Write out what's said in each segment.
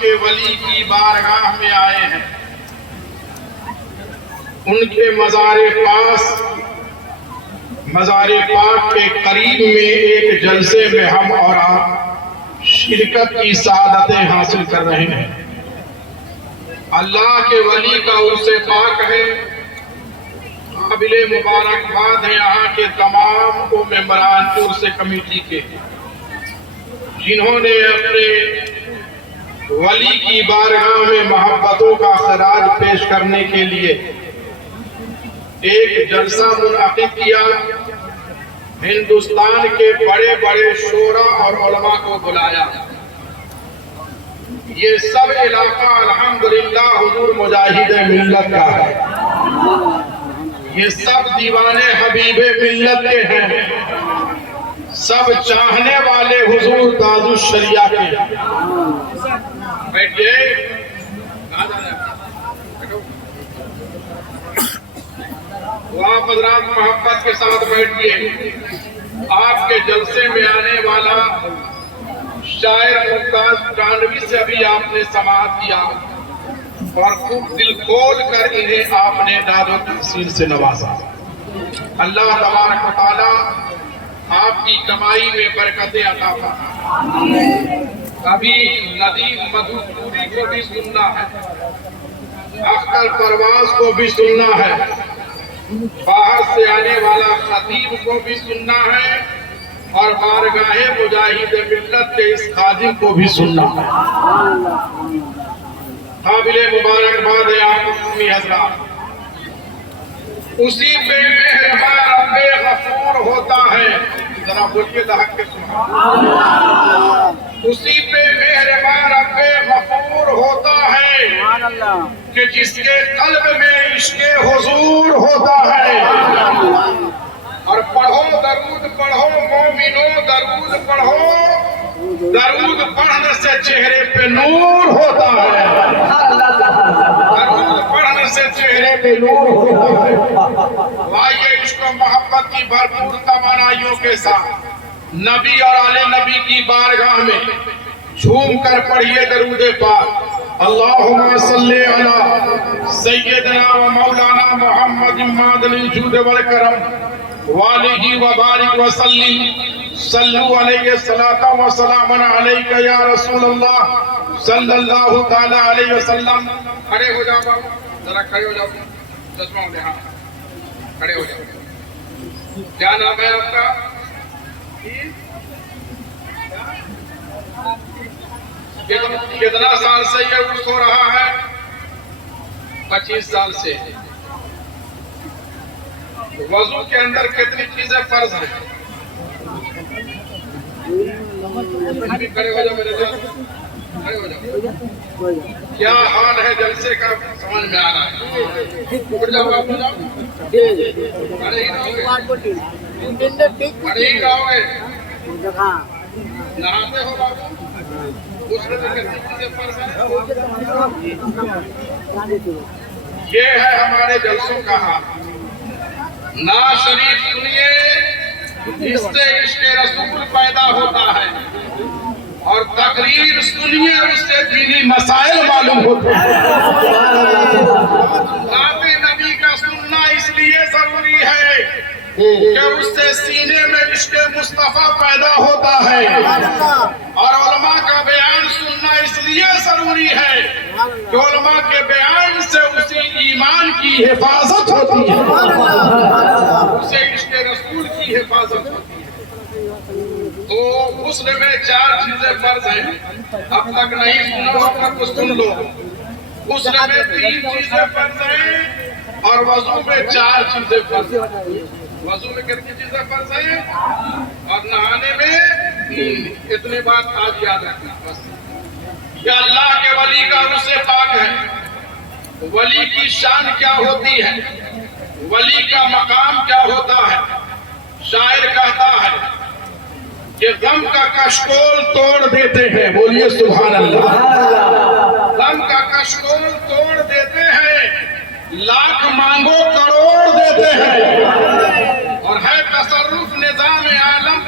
کے ولی کی بارگاہ میں آئے ہیں. ان کے مزار پاک کے قریب میں ایک جلسے میں ہم اور آپ شرکت کی سعادتیں حاصل کر رہے ہیں. اللہ کے ولی کا عرص پاک ہے. قابل مبارکباد ہے یہاں کے تمام ممبران عرص کمیٹی کے، جنہوں نے اپنے ولی کی بارگاہ میں محبتوں کا خراج پیش کرنے کے لیے ایک جلسہ منعقد کیا. ہندوستان کے بڑے بڑے شعراء اور علماء کو بلایا. یہ سب علاقہ الحمدللہ حضور مجاہد ملت کا ہے. یہ سب دیوانے حبیب ملت کے ہیں. سب چاہنے والے حضور داد الشریعہ کے. بیٹھئے. آپ حضرات محبت کے ساتھ بیٹھئے. آپ کے جلسے میں آنے والا شاعر ممتاز کانوی سے ابھی آپ نے سماعت کیا اور خوب دل کھول کر انہیں آپ نے داد و تحسین سے نوازا. اللہ تبارک و تعالی آپ کی کمائی میں برکتیں عطا فرمائے. ابھی ندیم مدھوپوری کو بھی سننا ہے، اختر پرواز کو بھی سننا ہے، باہر سے آنے والا خطیب کو بھی سننا ہے، اور بارگاہ مجاہد ملت کے اس خادم کو بھی سننا ہے. قابل مبارکباد ہے آپ اپنی حضرات. اسی پہ مہربان رب غفور ہوتا ہے. ذرا بولیے دہک کے سنا. اسی پہ مہربان رب غفور ہوتا ہے کہ جس کے قلب میں عشق حضور ہوتا ہے. اور پڑھو درود پڑھو مومنو درود پڑھو. درود پڑھنے سے چہرے پہ نور ہوتا ہے. درود پڑھنے سے چہرے پہ نور ہوتا ہے. آئیے عشق و محبت کی بھرپور توانائیوں کے ساتھ نبی اور آل نبی کی بارگاہ میں جھوم کر پڑھیے درود پاک. اللہم صلی علی سیدنا و مولانا محمد معدن الجود والکرم والہ وبارک وسلم. صلو علیہ الصلاۃ والسلام علیک یا رسول اللہ صلی اللہ تعالی علیہ وسلم. کھڑے ہو جاؤ بابو، ذرا کھڑے ہو جاؤ. چشمہ ہو جائے. کھڑے ہو جاؤ. کیا نام ہے آپ کا؟ کتنا سال سے یہ عرص ہو رہا ہے؟ 25 سال سے. وضو کے اندر کتنی چیزیں فرض ہیں؟ کھڑے ہو جاؤ میرے دوست، کھڑے ہو جاؤ. کیا حال ہے جلسے کا سمجھ میں آ رہا ہے؟ اٹھ جاؤ آپ، اٹھ جاؤ. کھڑے ہی رہو گے، کھڑے ہی رہو گے. نہاتے ہو بابو؟ یہ ہے ہمارے جلسوں کا حال. نعت شریف سنیے، اس سے عشق رسول پیدا ہوتا ہے، اور تقریر سنیے، اس سے دینی مسائل معلوم ہوتے ہیں. نعت نبی کا سننا اس لیے ضروری ہے کہ اس سے سینے میں عشق مصطفیٰ پیدا ہوتا ہے، اور علماء کا بیان سننا اس لیے ضروری ہے کہ علماء کے بیان سے اسی ایمان کی حفاظت ہوتی ہے، اسے عشق رسول کی حفاظت ہوتی ہے. تو غسل میں 4 چیزیں فرض ہیں. اب تک نہیں سنا ہوگا تو سن لو. غسل میں 3 چیزیں فرض ہیں، اور وضو میں 4 چیزیں فرض ہیں. وضو میں کتنی چیزیں فرض ہیں اور نہانے میں 3. اتنی بات آج یاد رکھنا بس. کہ اللہ کے ولی کا عرص پاک ہے. ولی کی شان کیا ہوتی ہے، ولی کا مقام کیا ہوتا ہے. شاعر کہتا ہے کہ غم کا کشکول توڑ دیتے ہیں. بولیے سبحان اللہ. غم کا کشکول توڑ دیتے ہیں، لاکھ مانگو کروڑ دیتے ہیں. اور ہے تصرف نظام عالم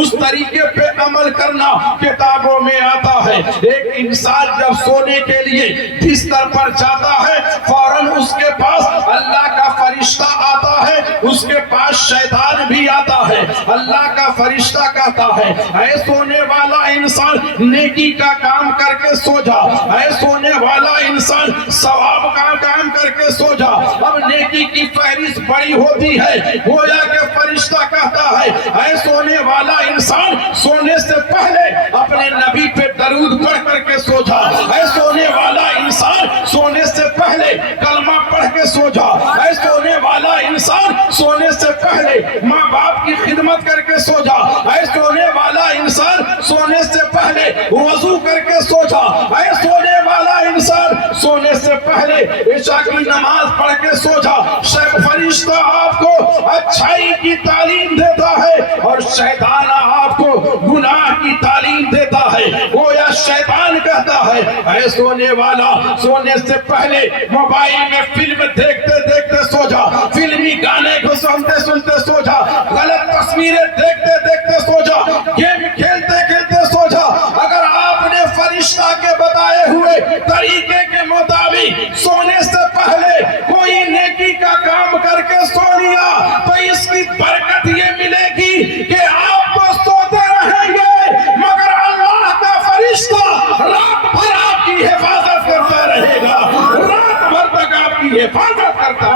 اس طریقے پہ عمل کرنا کتابوں میں آتا ہے۔ ایک انسان جب سونے کے لیے بستر پر جاتا ہے فوراً اس کے پاس اللہ کا فرشتہ آتا ہے، اس کے پاس شیطان بھی آتا ہے۔ اللہ کا فرشتہ کہتا ہے اے سونے والا انسان نیکی کا کام کر کے سو جا، اے سونے والا انسان ثواب کا کام کر کے سو جا۔ اب نیکی کی فہرست بڑی ہوتی ہے، گویا کہ فرشتہ کہتا ہے اے سونے والا انسان سونے سے پہلے اپنے نبی پہ درود پڑھ کر کے سو جا، اے سونے والا انسان سونے سے پہلے کلمہ پڑھ کے سو جا، اے سونے والا انسان سونے سے پہلے ماں باپ کی خدمت کر کے سو جا، اے سونے والا انسان سونے سے پہلے وضو کر کے سو جا، اے سونے والا انسان سونے سے پہلے عشاء کی نماز پڑھ کے سو جا۔ فرشتہ آپ کو اچھائی کی تعلیم دیتا ہے اور شیطان آپ کو گناہ کی تعلیم دیتا ہے۔ گویا شیطان کہتا ہے اے سونے والا سونے سے پہلے موبائل میں فلم دیکھتے دیکھتے سو جا، فلمی گانے کو سنتے سنتے سو جا، غلط تصویریں دیکھتے دیکھتے سو جا، گیم کھیلتے کھیلتے سو جا۔ اگر آپ نے فرشتہ کے بتائے ہوئے طریقے کے مطابق سونے سے پہلے کوئی نیکی کا کام کر کے سو لیا تو اس کی برکت یہ ملے گی کہ آپ تو سوتے رہیں گے مگر اللہ کا فرشتہ رات بھر آپ کی حفاظت کرتا رہے گا، رات بھر تک آپ کی حفاظت کرتا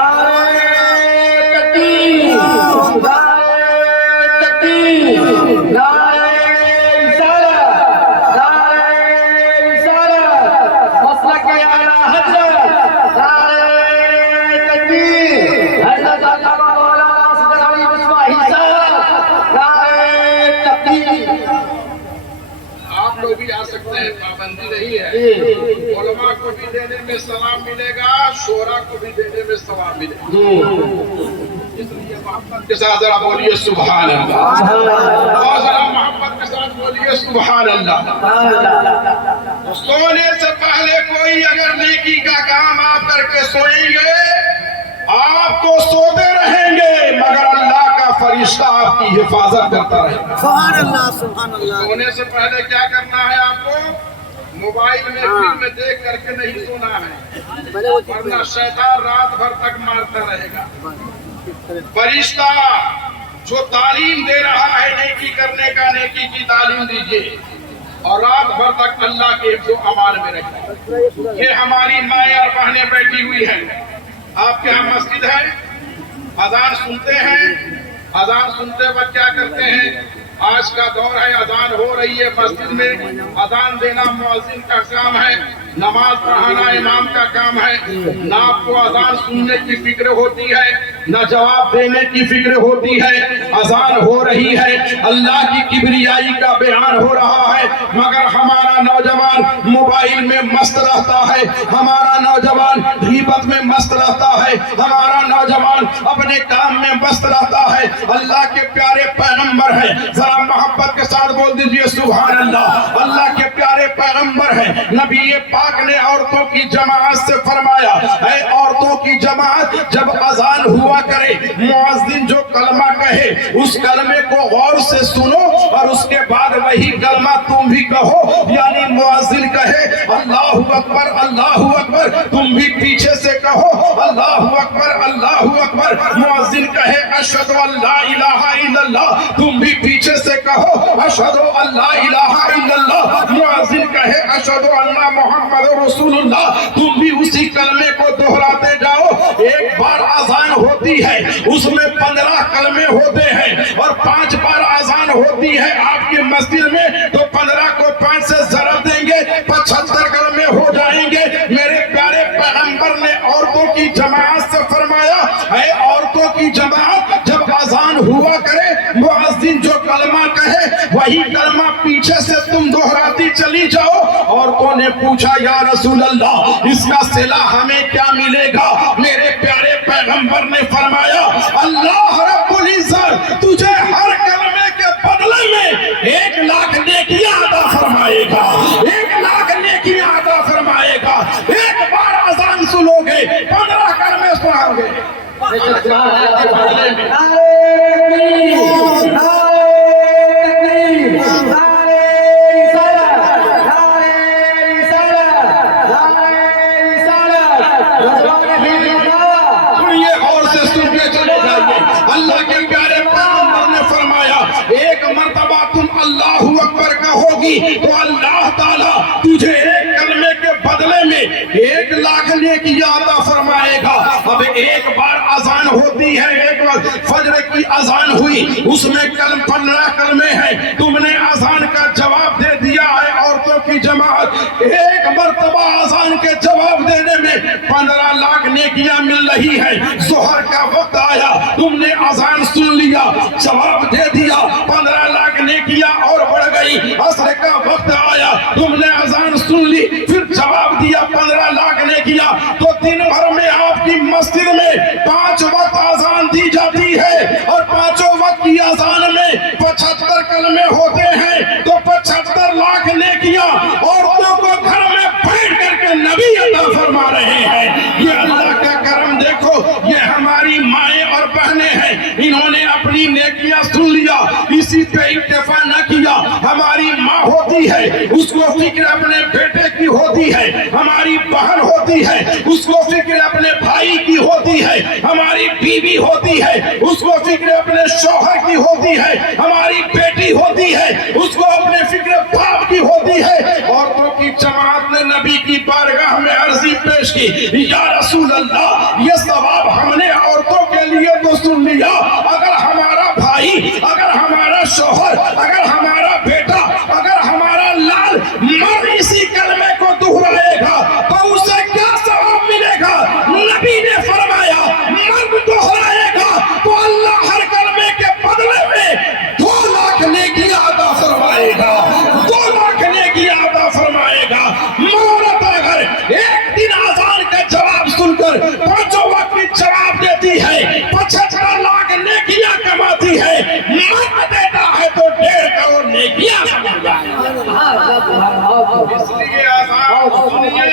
پابندی نہیں ہے، علماء کو بھی دینے میں ثواب ملے گا، شورا کو بھی دینے میں ثواب ملے گا۔ اس لیے محبت کے ساتھ ذرا بولیے سبحان اللہ، اور ذرا محبت کے ساتھ بولیے سبحان اللہ۔ سونے سے پہلے کوئی اگر نیکی کا کام آپ کر کے سوئیں گے آپ تو سوتے رہیں گے مگر اللہ کا فرشتہ آپ کی حفاظت کرتا رہے گا۔ سبحان اللہ سبحان اللہ۔ سونے سے پہلے کیا کرنا ہے آپ کو؟ موبائل میں فلم دیکھ کر کے نہیں سونا ہے، ورنہ شیطان رات بھر تک مارتا رہے گا۔ فرشتہ جو تعلیم دے رہا ہے نیکی کرنے کا، نیکی کی تعلیم دیجیے اور رات بھر تک اللہ کے حفظ و امان میں رکھیں۔ یہ ہماری مائیں اور بہنیں بیٹھی ہوئی ہیں، آپ کے ہاں مسجد ہے، اذان سنتے ہیں، اذان سنتے وقت کیا کرتے ہیں؟ آج کا دور ہے، اذان ہو رہی ہے مسجد میں، اذان دینا مؤذن کا کام ہے، نماز پڑھانا امام کا کام ہے۔ نہ آپ کو اذان سننے کی فکر ہوتی ہے نہ جواب دینے کی فکر ہوتی ہے۔ اذان ہو رہی ہے، اللہ کی کبریائی کا بیان ہو رہا ہے، مگر ہمارا نوجوان موبائل میں مست رہتا ہے، ہمارا نوجوان غیبت میں مست رہتا ہے، ہمارا نوجوان اپنے کام میں مست رہتا ہے۔ اللہ کے پیارے پیغمبر ہیں، ذرا محبت کے ساتھ بول دیجئے سبحان اللہ۔ اللہ کے پیارے پیغمبر ہیں، نبی پاک نے عورتوں کی جماعت سے فرمایا اے عورتوں کی جماعت جب اذان ہوا کرے مؤذن جو کلمہ کہے اس کلمے کو غور سے سنو اور اس کے بعد وہی کلمہ تم بھی کہو، یعنی مؤذن کہے اللہ اکبر اللہ اکبر تم بھی پیچھے سے کہو اللہ اکبر اللہ اکبر، مؤذن کہے اشہد ان لا الہ الا اللہ تم بھی پیچھے سے کہو اشہد ان لا الہ الا اللہ، مؤذن کہے اشہد ان محمد رسول اللہ تم بھی اسی کلمے کو دہراتے جاؤ۔ ایک بار اذان ہوتی ہے اس میں 15 کلمے ہوتے ہیں اور 5 بار اذان ہوتی ہے آپ کی مسجد میں تو 15 کو 5 سے ضرب دیں گے 75 کلمے ہو جائیں گے۔ میرے پیارے پیغمبر نے عورتوں کی جماعت سے فرمایا اے عورتوں کی جماعت جب اذان ہوا کرے مؤذن جو کلمہ کہے وہی کلمہ پیچھے سے تم دہراتی چلی جاؤ۔ عورتوں نے پوچھا یا رسول اللہ اس کا صلہ ہمیں کیا ملے گا؟ میرے پیارے پیغمبر نے فرمایا اللہ رب العزت تجھے ہر کلمے کے بدلے میں 1 لاکھ نیکیاں عطا فرمائے گا، 1 لاکھ نیکیاں عطا فرمائے گا۔ ایک بار اذان سنو گے 15 کلمے سناؤ گے۔ نعرہ تکبیر ہوگی تو اللہ تعالیٰ تجھے ایک کلمے کے بدلے میں 1,00,000 نیکیاں عطا فرمائے گا. اب ایک بار اذان ہوتی ہے, ایک بار فجر کی اذان ہوئی, اس میں 15 کلمے ہیں, تم نے اذان کا جواب دے دیا ہے. عورتوں کی جماعت, ایک مرتبہ اذان کے جواب دینے میں 15,00,000 نیکیاں مل رہی ہیں. ظہر کا وقت آیا, تم نے اذان سن لیا, جواب دے دیا, 15,00,000 نیکیاں اور بڑھ گئی. عصر کا وقت آیا, تم نے اذان سن لی, پھر جواب دیا, 15,00,000 نیکیاں. تو دن بھر میں آپ کی مسجد میں 5 وقت اذان دی جاتی ہے, اور 5 وقت کی اذان میں 75 کلمے ہوتے ہیں. تو 75,00,000 نیکیاں عورتوں کو گھر میں بیٹھ کر کے نبی عطا فرما رہے ہیں. یہ اللہ کا کرم دیکھو, یہ ہماری مائیں اور بہنیں ہیں, انہوں نے اپنی نیکیاں سن لیا, اسی پہ اکتفا نہ کیا. ہماری ماں ہوتی ہے, اس کو فکر اپنے بیٹے کی ہوتی ہے. ہماری بہن ہوتی ہے, اس کو فکر اپنے بھائی کی ہوتی ہے. ہماری بیوی ہوتی ہے, اس کو فکر اپنے شوہر کی ہوتی ہے. ہماری بیٹی ہوتی ہے, اس کو اپنے فکر باپ کی ہوتی ہے. عورتوں کی جماعت نے نبی کی بارگاہ میں عرضی پیش کی, یا رسول اللہ, یہ ثواب ہم نے عورتوں کے لیے تو سن لیا, اگر ہمارا بھائی, اگر ہمارا شوہر, اگر ہمارا بیٹا, اگر ہمارا لال مر اسی کلمے کو دہرائے گا تو اسے کیا ثواب ملے گا؟ نبی نے فرمایا, مرد دہرائے گا تو اللہ ہر کلمے کے بدلے میں 2,00,000 نیکیاں عطا فرمائے گا, 2,00,000 نیکیاں عطا فرمائے گا. عورت اگر ایک دن اذان کا جواب سن کر 5 وقت کی جواب دیتی ہے, 75,00,000 نیکیاں کماتی ہے. مرد دیتا ہے تو 1.5 کروڑ نیکیاں کما جائے. اس لیے اذان سنیے,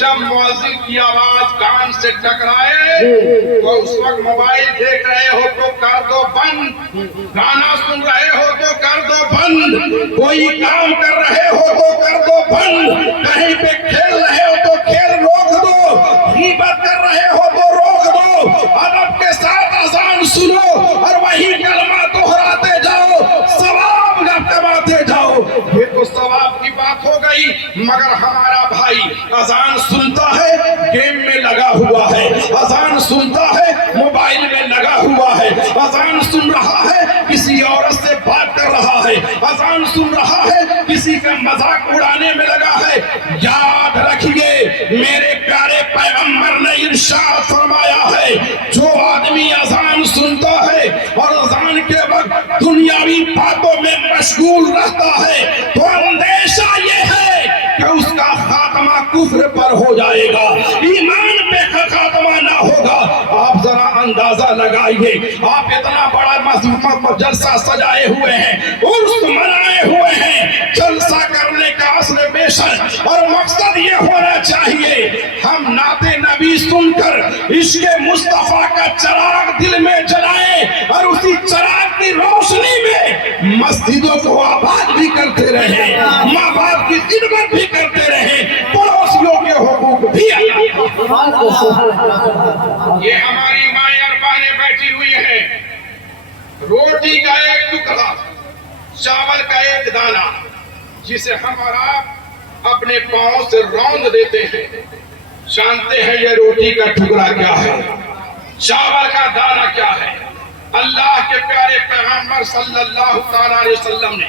جب مؤذن کی آواز کان سے ٹکرائے تو اس وقت موبائل دیکھ رہے ہو تو کر دو بند, گانا سن رہے ہو تو کر دو بند, کوئی کام کر رہے ہو تو کر دو بند, کہیں پہ کھیل رہے ہو تو کھیل روک دو, غیبت کر رہے ہو تو روک دو, ادب کے ساتھ اذان سنو اور وہی کلمہ دہراتے جاؤ, ثواب کماتے جاؤ. یہ تو ثواب کی بات ہو گئی. مگر ہمارا بھائی اذان سنتا ہے, گیم میں لگا ہوا ہے, اذان سنتا ہے, موبائل میں لگا ہوا ہے, اذان سن رہا ہے, کسی عورت سے بات کر رہا ہے, اذان سن رہا ہے, کسی کا مذاق اڑانے میں لگا ہے. یاد رکھیے, میرے پیارے پیغمبر نے ارشاد فرمایا ہے, جو آدمی اذان سنتا ہے اور اذان کے وقت دنیاوی باتوں میں مشغول رہتا ہے تو اندیشہ یہ ہے کہ اس کا خاتمہ کفر پر ہو جائے گا, ایمان پہ خاتمہ نہ ہوگا. آپ ذرا اندازہ لگائیے, آپ اتنا بڑا جلسہ سجائے ہوئے ہیں, عرس منائے ہوئے ہیں, جلسہ کرنے کا اصل مشن اور مقصد یہ ہونا چاہیے, ہم نعت نبی سن کر عشق مصطفیٰ کا چراغ دل میں جلائیں اور اسی چراغ کی روشنی میں مسجدوں کو آباد بھی کرتے رہیں, ماں باپ کی خدمت بھی کرتے رہیں, پڑوسیوں کے حقوق بھی ادا. یہ ہماری مائیں اور بہنیں بیٹھی ہوئی ہیں, روٹی کا ایک ٹکڑا, چاول کا ایک دانہ, جسے ہم اور آپ اپنے پاؤں سے روند دیتے ہیں. جانتے ہیں یہ روٹی کا ٹکڑا کیا ہے, چاول کا دانہ کیا ہے؟ اللہ کے پیارے پیغمبر صلی اللہ تعالی علیہ وسلم نے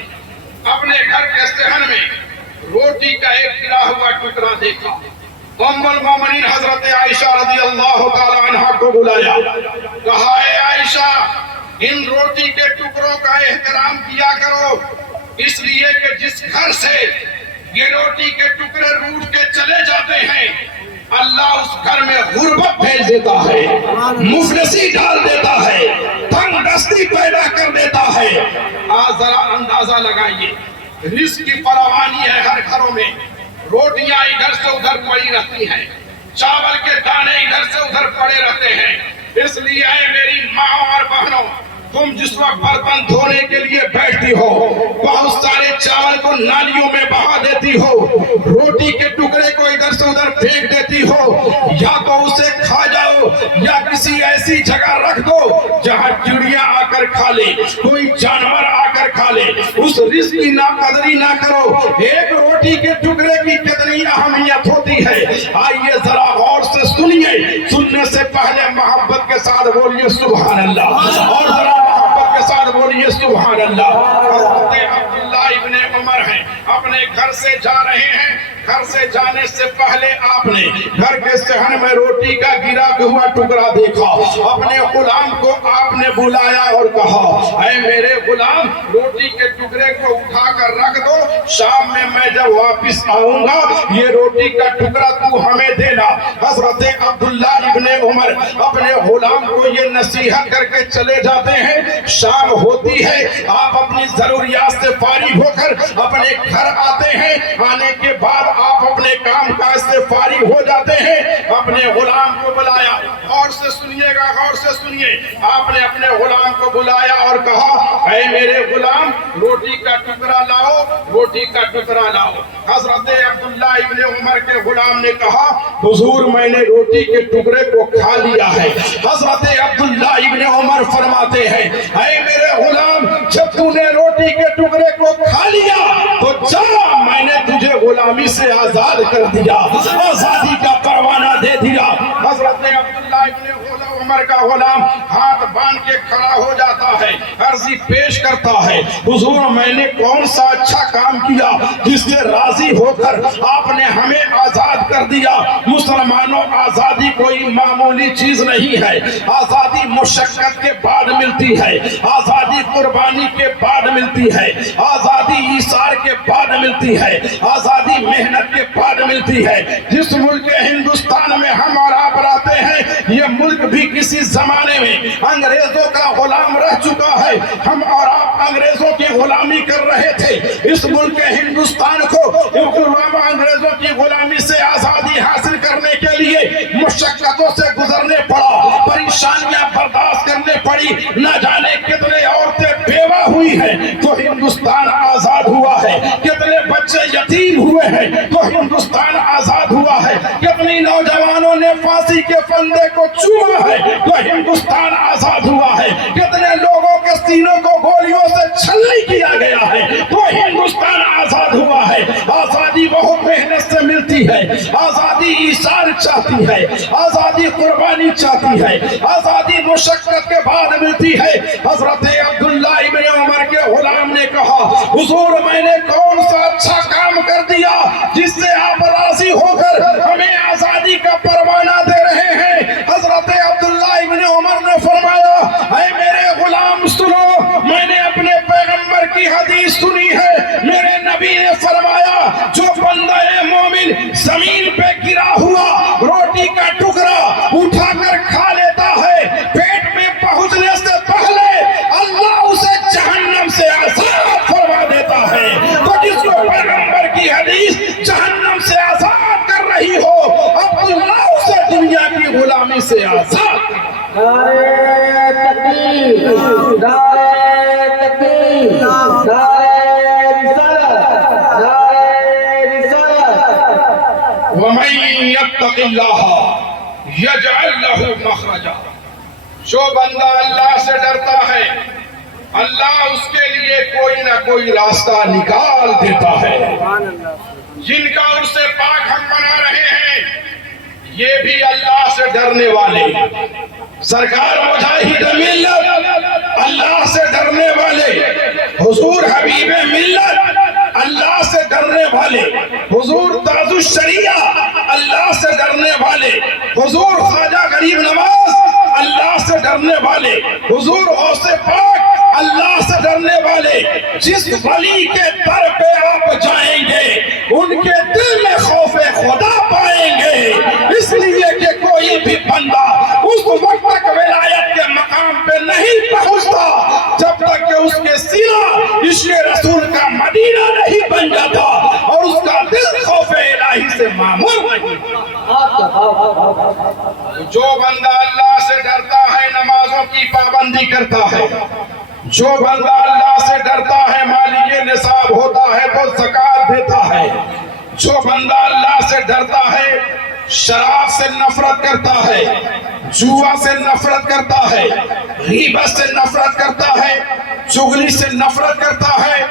اپنے گھر کے صحن میں روٹی کا ایک گرا ہوا ٹکڑا دیکھا. ام المومنین حضرت عائشہ رضی اللہ تعالی عنہ کو بلایا, کہا, اے عائشہ, ان روٹی کے ٹکڑوں کا احترام کیا کرو, اس لیے کہ جس گھر سے یہ روٹی کے ٹکڑے روٹ کے چلے جاتے ہیں, اللہ اس گھر میں غربت بھیج دیتا ہے, مفلسی ڈال دیتا ہے, تنگ دستی پیدا کر دیتا ہے. آج ذرا اندازہ لگائیے, رزق کی فراوانی ہے ہر گھروں میں, روٹیاں ادھر سے ادھر پڑی رہتی ہیں, چاول کے دانے ادھر سے ادھر پڑے رہتے ہیں. اس لیے اے میری ماں اور بہنوں, تم جس وقت برتن دھونے کے لیے بیٹھتی ہو بہت سارے چاول کو نالیوں میں بہا دیتی ہو، روٹی کے ٹکڑے کو ادھر سے ادھر پھینک دیتی ہو، یا تو اسے کھا جاؤ یا کسی ایسی جگہ رکھ دو جہاں چڑیاں آ کر کھا لے، کوئی جانور آ کر کھا لے، اس رزق کی ناقدری نہ کرو۔ ایک روٹی کے ٹکڑے کی کتنی اہمیت ہوتی ہے، آئیے ذرا غور سے سنیے، سننے سے پہلے محبت کے ساتھ بولیے سبحان اللہ، اور ذرا محبت کے ساتھ بولیے سبحان اللہ۔ حضرت عبداللہ ابن عمر ہیں، اپنے گھر سے جا رہے ہیں، گھر سے جانے سے پہلے آپ نے گھر کے صحن میں روٹی کا گرا ہوا ٹکڑا دیکھا، اپنے غلام کو آپ نے بلایا اور کہا اے میرے غلام روٹی کے ٹکڑے کو اٹھا کر رکھ دو، شام میں جب واپس آؤں گا یہ روٹی کا ٹکڑا تو ہمیں دینا۔ حضرت عبداللہ ابن عمر اپنے غلام کو یہ نصیحت کر کے چلے جاتے ہیں، شام ہوتی ہے، آپ اپنی ضروریات سے فارغ ہو کر اپنے گھر آتے ہیں، آنے کے بعد آپ اپنے کام کاج سے فارغ ہو جاتے ہیں، اپنے غلام کو بلایا، غور سے سنیے گا، غور سے سنیے، آپ نے اپنے غلام کو بلایا اور کہا اے میرے غلام روٹی کا ٹکڑا لاؤ، روٹی کا ٹکڑا لاؤ۔ حضرت عبداللہ ابن عمر کے غلام نے کہا حضور میں نے روٹی کے ٹکڑے کو کھا لیا ہے۔ حضرت عبداللہ ابن عمر فرماتے ہیں اے میرے غلام جب تو نے روٹی کے ٹکڑے کو کھا لیا تو جا، میں نے تجھے غلامی سے آزاد کر دیا، آزادی کا پروانہ دے دیا۔ حضرت عبداللہ ابن عمر کا غلام ہاتھ باندھ کے کھڑا ہو جاتا ہے، عرضی پیش کرتا ہے حضور میں نے کون سا اچھا کام کیا جس سے راضی ہو کر آپ نے ہمیں آزاد کر دیا۔ مسلمانوں آزادی کوئی معمولی چیز نہیں ہے، آزادی مشقت کے بعد ملتی ہے، آزادی قربانی کے بعد ملتی ہے، آزادی ایثار کے بعد ملتی ہے، آزادی محنت کے بعد ملتی ہے۔ جس ملک ہندوستان میں ہم اور آپ رہتے ہیں یہ ملک بھی کسی زمانے میں انگریزوں کا غلام رہ چکا ہے، ہم اور آپ انگریزوں کی غلامی کر رہے تھے۔ اس ملک ہندوستان کو انگریزوں کی غلامی سے آزادی حاصل کرنے کے لیے مشقتوں سے گزرنے پڑا، پریشانیاں برداشت کرنے پڑی، نہ جانے کتنے عورتیں بیوہ ہوئی ہیں تو ہندوستان آزاد ہوا ہے، کتنے بچے یتیم ہوئے ہیں تو ہندوستان آزاد ہوا ہے، کتنی نوجوانوں نے پھانسی کے پھندے کو چوما ہے تو ہندوستان آزاد ہوا ہے، کتنے لوگوں کے سینوں کو گولیوں سے چھلنی کیا گیا ہے تو ہندوستان آزاد ہوا ہے۔ آزادی بہت محنت سے ملتی ہے، آزادی ایثار چاہتی ہے، آزادی قربانی چاہتی ہے، آزادی مشقت کے بعد ملتی ہے۔ حضرت عبداللہ ابن عمر کے غلام نے کہا حضور میں نے کون سا اچھا کام کر دیا جس سے آپ راضی ہو کر ہمیں آزادی کا پروانہ دے رہے ہیں؟ حضرت عبداللہ ابن عمر نے فرمایا اے میرے غلام سنو، میں نے اپنے پیغمبر کی حدیث سنی ہے، میرے نبی نے فرمایا جو بندہ مومن زمین پہ گرا ہوا روٹی کا ٹکڑا اٹھا کر کھا لیتا ہے پیٹ میں پہنچنے سے پہلے اللہ اسے جہنم سے آزاد فرما دیتا ہے۔ تو جس کو پیغمبر کی حدیث جہنم سے آزاد کر رہی ہو عبداللہ اسے دنیا کی غلامی سے آزاد۔ نعرہ تکبیر، نعرہ تکبیر، نعرہ رسالت، نعرہ رسالت۔ وَمَن يَتَّقِ اللَّهَ يَجْعَل لَّهُ مَخْرَجًا، جو بندہ اللہ سے ڈرتا ہے اللہ اس کے لیے کوئی نہ کوئی راستہ نکال دیتا ہے۔ جن کا اس سے پاک ہم بنا رہے ہیں یہ بھی اللہ سے ڈرنے والے، سرکار مجاہد ملت اللہ سے ڈرنے والے، حضور حبیب ملت اللہ سے ڈرنے والے، حضور تاج الشریعہ اللہ سے ڈرنے والے، حضور خواجہ غریب نواز اللہ سے ڈرنے والے، حضور غوث پاک اللہ سے ڈرنے والے۔ جس ولی کے در پہ آپ جائیں گے ان کے دل میں خوف خدا پائیں گے، اس لیے کہ کوئی بھی بندہ اس وقت تک ولایت کے مقام پہ نہیں پہنچتا جب تک کہ اس کے سینہ عشق رسول کا مدینہ نہیں بن جاتا اور اس کا دل خوف الہی سے معمور نہیں۔ جو بندہ اللہ سے ڈرتا ہے نمازوں کی پابندی کرتا ہے، جو بندہ اللہ سے ڈرتا ہے مالی نصاب ہوتا ہے تو زکات دیتا ہے. جو بندہ اللہ سے ڈرتا ہے شراب سے نفرت کرتا ہے, جوا سے نفرت کرتا ہے, غیبت سے نفرت کرتا ہے, چغلی سے نفرت کرتا ہے,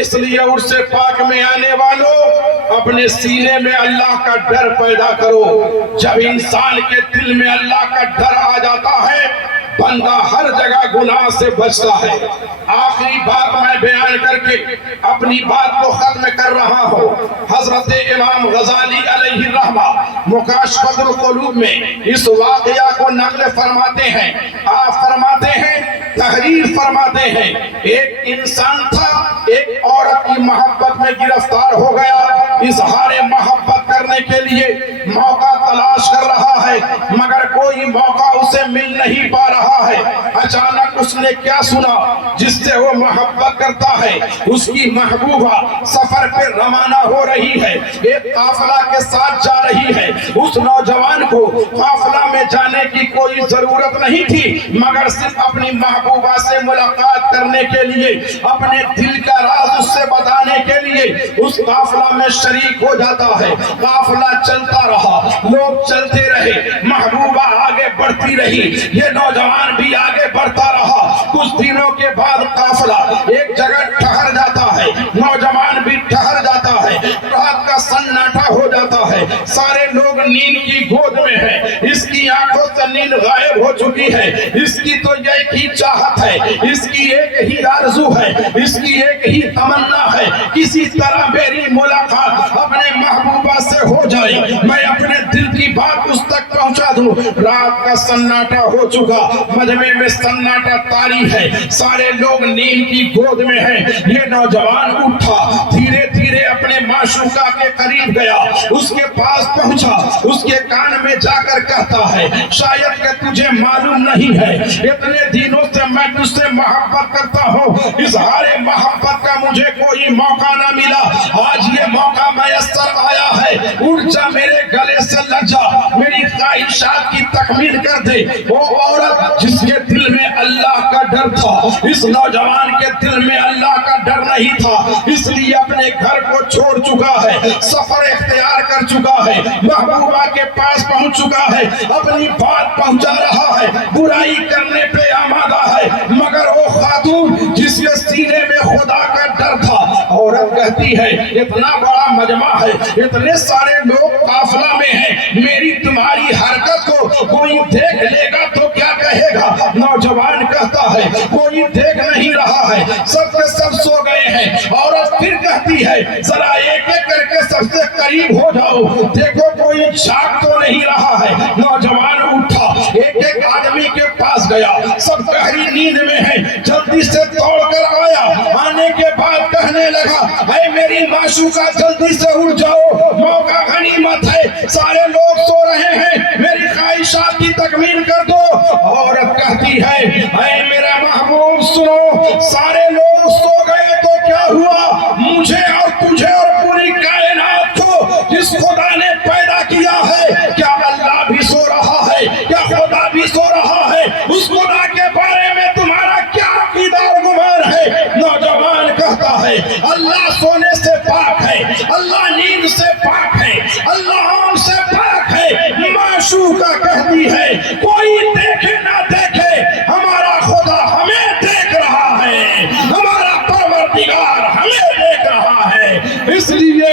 اس لیے اس سے پاک میں آنے والوں اپنے سینے میں اللہ کا ڈر پیدا کرو. جب انسان کے دل میں اللہ کا ڈر آ جاتا ہے بندہ ہر جگہ گناہ سے بچتا ہے. آخری بات میں بیان کر کے اپنی بات کو ختم کر رہا ہوں. حضرت امام غزالی علیہ الرحمہ مکاشفۃ القلوب میں اس واقعہ کو نقل فرماتے ہیں. آپ فرماتے ہیں, تحریر فرماتے ہیں, ایک انسان تھا, ایک عورت کی محبت میں گرفتار ہو گیا. اظہار محبت کرنے کے لیے موقع تلاش کر رہا ہے مگر کوئی موقع اسے مل نہیں پا رہا ہے. اچانک اس نے کیا سنا جس سے وہ محبت کرتا ہے, اس کی محبوبہ سفر پہ روانہ ہو رہی ہے, ایک قافلہ کے ساتھ جا رہی ہے. اس نوجوان کو قافلہ میں جانے کی کوئی ضرورت نہیں تھی مگر صرف اپنی محبوبہ سے ملاقات کرنے کے لیے, اپنے دل کا راز اس سے بتانے کے لیے اس قافلہ میں شریک ہو جاتا ہے. قافلہ چلتا رہا, لوگ چلتے رہے, محبوبہ آگے بڑھتی رہی, یہ نوجوان بھی آگے بڑھتا رہا. کچھ دنوں کے بعد قافلہ ایک جگہ ٹھہر جاتا ہے, نوجوان بھی ٹھہر جاتا ہے, رات کا سناٹا ہو جاتا ہے, سارے لوگ نیند کی گود میں ہیں, اس کی آنکھوں سے نیند غائب ہو چکی ہے. اس کی تو ایک ہی چاہت ہے, اس کی ایک ہی آرزو ہے, اس کی ایک ہی تمنا ہے, کسی طرح میری ملاقات اپنے محبوبہ سے ہو جائے, میں اپنے دل کی بات اس تک پہنچا دوں. رات کا سناٹا ہو چکا, مجمع میں سناٹا طاری ہے, سارے لوگ نیند کی گود میں ہیں. یہ نوجوان اٹھا, دھیرے دھیرے اپنے معشوقہ کے قریب گیا, اس کے پاس پہنچا, اس کے کان میں جا کر کہتا ہے, شاید کہ تجھے معلوم نہیں ہے اتنے دنوں سے میں تجھ سے محبت کرتا ہوں, اظہار محبت کا مجھے کوئی موقع نہ ملا, آج یہ موقع میسر آیا ہے, اٹھ جا میرے گلے سے لگ جا, میری خواہشات کی تکمیل کر دے. وہ عورت جس کے دل میں اللہ کا ڈر تھا, اس نوجوان کے دل میں اللہ کا ڈر نہیں تھا, اس لیے اپنے گھر کو چھوڑ چکا ہے, سفر اختیار کر چکا ہے, محبوبہ کے پاس پہنچ چکا ہے, اپنی بات پہنچا رہا ہے, برائی کرنے پہ آمادہ ہے, مگر وہ خاتون جس کے سینے میں خدا کا ڈر تھا. عورت کہتی ہے, اتنا بڑا مجمع ہے, اتنے سارے لوگ قافلہ میں ہیں, میری تمہاری حرکت کو کوئی دیکھ لے گا تو کیا کہے گا. نوجوان کہتا ہے, کوئی دیکھ نہیں رہا ہے, سب کے سب سو گئے ہیں. عورت پھر کہتی ہے, ذرا ایک ایک کر کے سب سے قریب ہو جاؤ, دیکھو کوئی جھاگ تو نہیں رہا ہے. نوجوان اٹھا, ایک ایک آدمی کے پاس گیا, سب گہری نیند میں ہیں, جلدی سے دوڑ کر آیا, آنے کے بعد کہنے لگا, اے میری معشوقہ جلدی سے اٹھ جاؤ, موقع غنیمت ہے, سارے لوگ سو رہے ہیں, میری خواہشات کی تکمیل کر دو. عورت کہتی ہے, اے میرا محبوب سنو, سارے لوگ سو گئے تو کیا ہوا, مجھے اور تجھے اور پوری کائنات کو جس خدا نے پیدا کیا ہے, کیا اللہ بھی سو رہا ہے, کیا خدا بھی سو رہا ہے, اس خدا کے بارے میں تمہارا کیا عقیدہ اور گمان ہے. نوجوان کہتا ہے, اللہ سونے سے پاک ہے, اللہ نیند سے پاک ہے, اللہ آن سے پاک ہے. معشوقہ کہتی ہے, کوئی دیکھے نہ دیکھے, ہمارا خدا ہمیں دیکھ رہا ہے, ہمارا پروردگار ہمیں دیکھ رہا ہے, اس لیے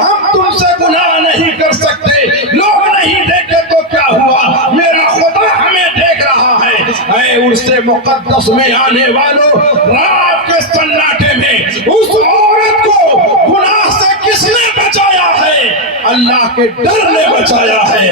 ہم تم سے گناہ نہیں کر سکتے. لوگ نہیں دیکھے تو کیا ہوا, میرا خدا ہمیں دیکھ رہا ہے. اے اس سے مقدس میں آنے والوں, رات کے سناٹے میں اس عورت کو گناہ سے کس نے بچایا ہے, اللہ کے ڈر نے بچایا ہے,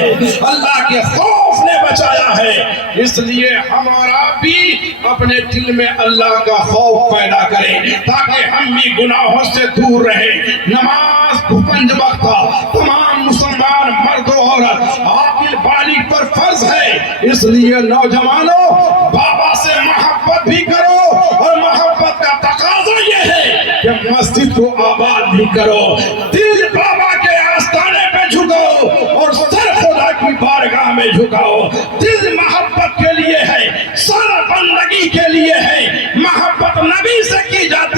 اللہ کے خوف نے بچایا ہے. اس لیے ہمارا بھی اپنے دل میں اللہ کا خوف پیدا کریں تاکہ ہم بھی گناہوں سے دور رہیں. نماز 5 وقت تمام مسلمان مرد و عورت عاقل بالغ پر فرض ہے. اس لیے نوجوانوں, بابا سے محبت بھی کرو, اور محبت کا تقاضا یہ ہے کہ مسجد کو آباد بھی کرو, دل بابا کے آستانے پہ جھکاؤ اور سر خدا کی بارگاہ میں جھکاؤ. دل محبت کے لیے ہے, سر بندگی کے لیے ہے, محبت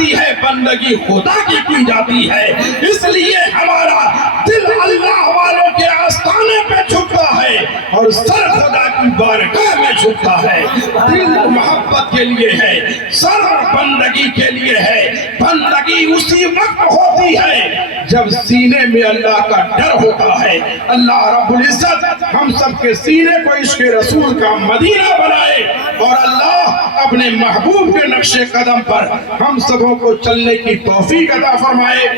جاتی ہے، بندگی خدا کی جاتی ہے۔ اس لیے ہمارا دل اللہ والوں کے آستانے پہ جھکتا ہے اور سر خدا کی بارگاہ میں جھکتا ہے۔ دل محبت کے لیے ہے، سر بندگی کے لیے ہے۔ بندگی اسی وقت ہوتی ہے جب سینے میں اللہ کا ڈر ہوتا ہے۔ اللہ رب العزت ہم سب کے سینے کو عشق رسول کا مدینہ بنائے، اور اللہ اپنے محبوب کے نقش قدم پر ہم سبوں کو چلنے کی توفیق عطا فرمائے۔